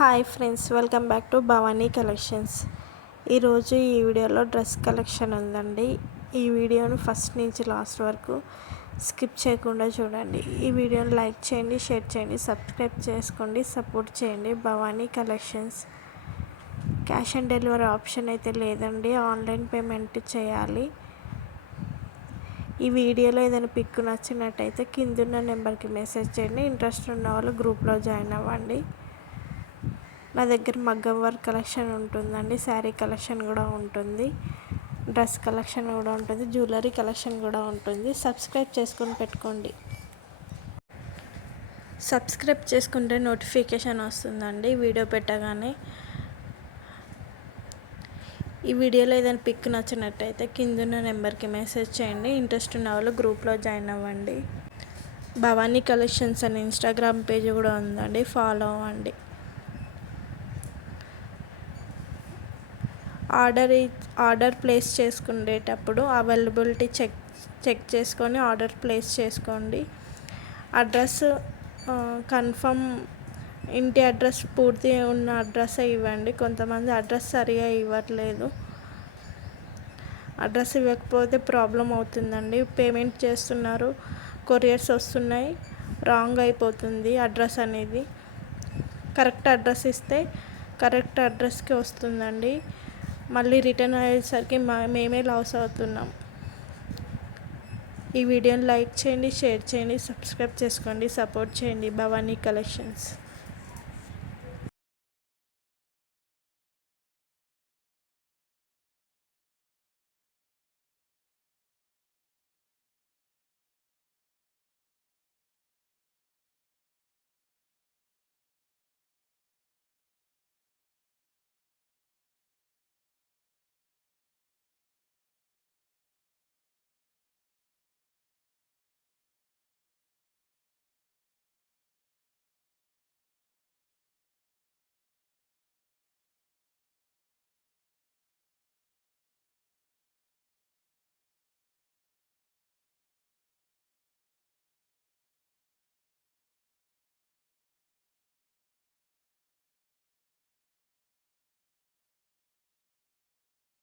Hi friends, welcome back to Bhavani collections. ఈరోజు ఈ వీడియోలో డ్రెస్ కలెక్షన్ ఉందండి. ఈ వీడియోను ఫస్ట్ నుంచి లాస్ట్ వరకు స్కిప్ చేయకుండా చూడండి. ఈ వీడియోని లైక్ చేయండి, షేర్ చేయండి, సబ్స్క్రైబ్ చేసుకోండి, సపోర్ట్ చేయండి. Bhavani collections. Cash on delivery option అయితే లేదండి, ఆన్లైన్ పేమెంట్ చేయాలి. ఈ వీడియోలో ఏదైనా పిక్ నచ్చినట్టయితే కిందున్న నెంబర్కి మెసేజ్ చేయండి. ఇంట్రెస్ట్ ఉన్న వాళ్ళు గ్రూప్లో జాయిన్ అవ్వండి. నా దగ్గర మగ్గం వర్క్ కలెక్షన్ ఉంటుందండి, శారీ కలెక్షన్ కూడా ఉంటుంది, డ్రెస్ కలెక్షన్ కూడా ఉంటుంది, జ్యువెలరీ కలెక్షన్ కూడా ఉంటుంది. సబ్స్క్రైబ్ చేసుకొని పెట్టుకోండి. సబ్స్క్రైబ్ చేసుకుంటే నోటిఫికేషన్ వస్తుందండి వీడియో పెట్టగానే. ఈ వీడియోలో ఏదైనా పిక్ నచ్చినట్టయితే కిందున్న నెంబర్కి మెసేజ్ చేయండి. ఇంట్రెస్ట్ ఉన్న వాళ్ళు గ్రూప్లో జాయిన్ అవ్వండి. భవానీ కలెక్షన్స్ అని ఇన్స్టాగ్రామ్ పేజ్ కూడా ఉందండి, ఫాలో అవ్వండి. ఆర్డర్ ప్లేస్ చేసుకునేటప్పుడు అవైలబిలిటీ చెక్ చేసుకొని ఆర్డర్ ప్లేస్ చేసుకోండి. అడ్రస్ కన్ఫర్మ్, ఇంటి అడ్రస్ పూర్తి ఉన్న అడ్రస్ ఇవ్వండి. కొంతమంది అడ్రస్ సరిగా ఇవ్వట్లేదు. అడ్రస్ ఇవ్వకపోతే ప్రాబ్లం అవుతుందండి. పేమెంట్ చేస్తున్నారు, కొరియర్స్ వస్తున్నాయి, రాంగ్ అయిపోతుంది అడ్రస్ అనేది. కరెక్ట్ అడ్రస్ ఇస్తే కరెక్ట్ అడ్రస్కి వస్తుందండి. మళ్ళీ రిటర్న్ అయ్యేసరికి మేమే లాస్ అవుతున్నాం. ఈ వీడియోని లైక్ చేయండి, షేర్ చేయండి, సబ్స్క్రైబ్ చేసుకోండి, సపోర్ట్ చేయండి. భవానీ కలెక్షన్స్.